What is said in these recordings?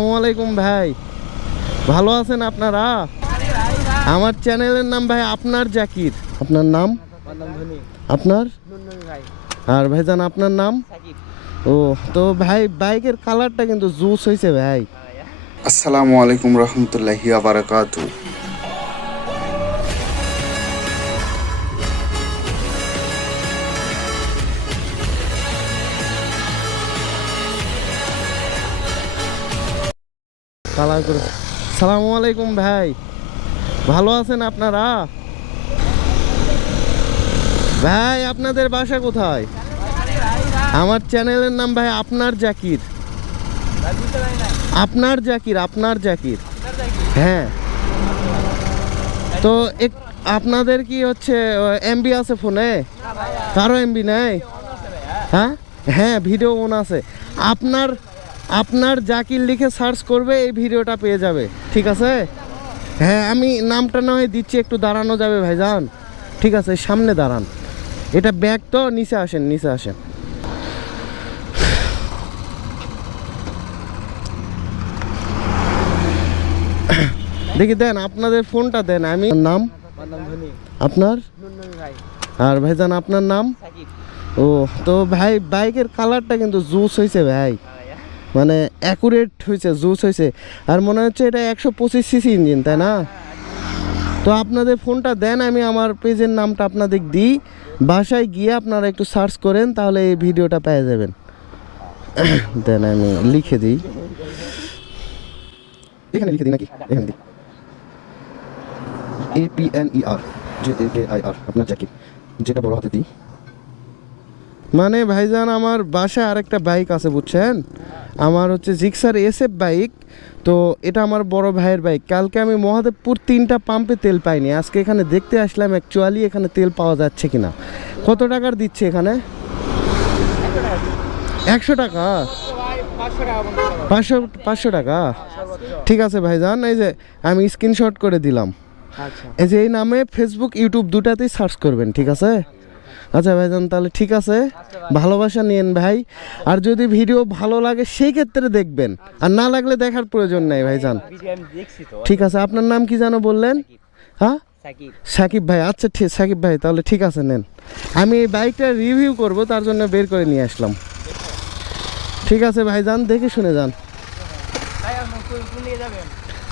আসসালামু আলাইকুম ভাই, ভালো আছেন আপনারা? আমার চ্যানেলের নাম ভাই আপনার জাকির। আপনার নাম? আপনার? আর ভাইজান আপনার নাম? ও তো ভাই, বাইকের কালারটা কিন্তু জুস হয়েছে ভাই। আসসালামু আলাইকুম রহমতুল্লাহি ওয়া বারাকাতুহু। কালার করে। আসসালামু আলাইকুম ভাই, ভালো আছেন আপনারা? ভাই আপনাদের বাসা কোথায়? আমার চ্যানেলের নাম ভাই আপনার জাকির। আপনার জাকির, আপনার জাকির। হ্যাঁ, তো আপনাদের কি হচ্ছে এমবি আছে ফোনে? কারো এমবি নেই? হ্যাঁ হ্যাঁ, ভিডিও অন আছে। আপনার আপনার জাকির লিখে সার্চ করবে, এই ভিডিওটা পেয়ে যাবে, ঠিক আছে? হ্যাঁ, আমি নামটা নয় দিচ্ছি, একটু দাঁড়ানো যাবে ভাইজান? ঠিক আছে, সামনে দাঁড়ান। এটা ব্যাগ তো, নিচে আসেন, নিচে আসেন। দেখি দেন, আপনাদের ফোনটা দেন। আমি নাম? আপনার? আর ভাইজান আপনার নাম? ও তো ভাই, বাইকের কালারটা কিন্তু জুস হয়েছে ভাই, মানে অ্যাকুরেট হয়েছে, জুস হয়েছে। আর মনে হচ্ছে এটা 125 সিসি ইঞ্জিন, তাই না? তো আপনাদের ফোনটা দেন, আমি আমার পেজের নামটা আপনাদের দিই, বাসায় গিয়ে আপনারা একটু সার্চ করেন, তাহলে এই ভিডিওটা পেয়ে যাবেন। দেন আমি লিখে দিই, এখানে লিখে দিই নাকি? এখানে দিই APNER JAKIR, আপনার জাকির, যেটা বড় হাতে দিই। মানে ভাইজান, আমার বাসায় আরেকটা বাইক আছে বুঝছেন, আমার হচ্ছে জিক্সার SF বাইক। তো এটা আমার বড় ভাইয়ের বাইক। কালকে আমি মহাদেবপুর 3টা পাম্পে তেল পাইনি, আজকে এখানে দেখতে আসলাম অ্যাকচুয়ালি এখানে তেল পাওয়া যাচ্ছে কিনা। কত টাকার দিচ্ছে এখানে? 100 টাকা? 500 টাকা? ঠিক আছে ভাইজান, এই যে আমি স্ক্রিনশট করে দিলাম। এই যে এই নামে ফেসবুক ইউটিউব দুটাতেই সার্চ করবেন, ঠিক আছে? আচ্ছা ভাইজান, তাহলে ঠিক আছে, ভালোবাসা নিয়েন ভাই। আর যদি ভিডিও ভালো লাগে সেই ক্ষেত্রে দেখবেন, আর না লাগলে দেখার প্রয়োজন নেই ভাইজান। ঠিক আছে, আপনার নাম কি জানো বললেন? হ্যাঁ, সাকিব ভাই। আচ্ছা ঠিক, সাকিব ভাই তাহলে ঠিক আছে, নেন। আমি এই বাইকটা রিভিউ করব, তার জন্য বের করে নিয়ে আসলাম। ঠিক আছে ভাইজান, দেখে শুনে যান।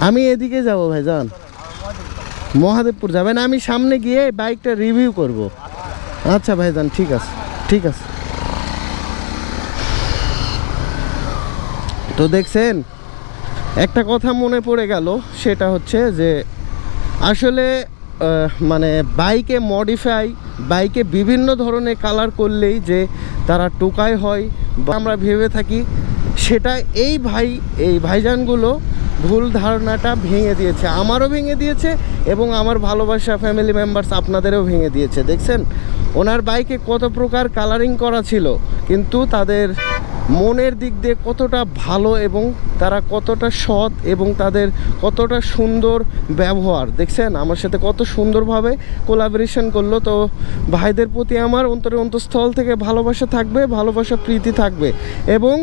আমি এদিকে যাব ভাইজান। মহাদেবপুর যাবেন? আমি সামনে গিয়ে বাইকটা রিভিউ করব। আচ্ছা ভাইজান, ঠিক আছে, ঠিক আছে। তো দেখছেন, একটা কথা মনে পড়ে গেল, সেটা হচ্ছে যে আসলে মানে বাইকে মডিফাই, বাইকে বিভিন্ন ধরনের কালার করলেই যে তারা টোকাই হয় বা আমরা ভেবে থাকি, সেটা এই ভাইজানগুলো ভুল ধারণাটা ভেঙে দিয়েছে, আমারও ভেঙে দিয়েছে এবং আমার ভালোবাসা ফ্যামিলি মেম্বার্স আপনাদেরও ভেঙে দিয়েছে। দেখছেন ওনার বাইকে কত প্রকার কালারিং করা ছিল, কিন্তু তাদের মনের দিক দিয়ে কতটা ভালো এবং তারা কতটা সৎ এবং তাদের কতটা সুন্দর ব্যবহার। দেখছেন আমার সাথে কত সুন্দরভাবে কোলাবোরেশন করলো। তো ভাইদের প্রতি আমার অন্তঃস্থল থেকে ভালোবাসা থাকবে, ভালোবাসা প্রীতি থাকবে এবং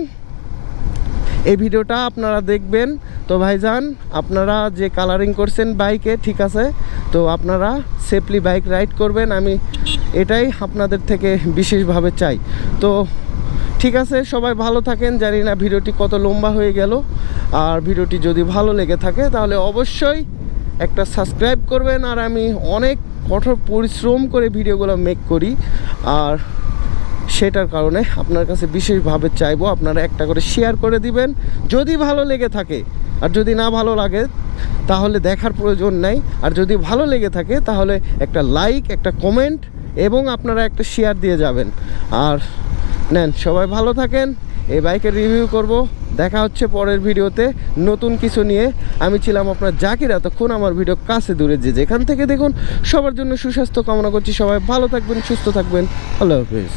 এই ভিডিওটা আপনারা দেখবেন। তো ভাইজান, আপনারা যে কালারিং করছেন বাইকে, ঠিক আছে, তো আপনারা সেফলি বাইক রাইড করবেন, আমি এটাই আপনাদের থেকে বিশেষভাবে চাই। তো ঠিক আছে, সবাই ভালো থাকেন। জানি না ভিডিওটি কত লম্বা হয়ে গেল, আর ভিডিওটি যদি ভালো লেগে থাকে তাহলে অবশ্যই একটা সাবস্ক্রাইব করবেন। আর আমি অনেক কঠোর পরিশ্রম করে ভিডিওগুলো মেক করি, আর সেটার কারণে আপনার কাছে বিশেষভাবে চাইবো আপনারা একটা করে শেয়ার করে দিবেন যদি ভালো লেগে থাকে। আর যদি না ভালো লাগে তাহলে দেখার প্রয়োজন নাই। আর যদি ভালো লেগে থাকে তাহলে একটা লাইক, একটা কমেন্ট এবং আপনারা একটা শেয়ার দিয়ে যাবেন। আর নেন, সবাই ভালো থাকেন। এই বাইকের রিভিউ করব, দেখা হচ্ছে পরের ভিডিওতে নতুন কিছু নিয়ে। আমি ছিলাম আপনার জাকির। এতক্ষণ আমার ভিডিও কাছে দূরে যে যেখান থেকে দেখুন, সবার জন্য সুস্বাস্থ্য কামনা করছি। সবাই ভালো থাকবেন, সুস্থ থাকবেন। আল্লাহ হাফেজ।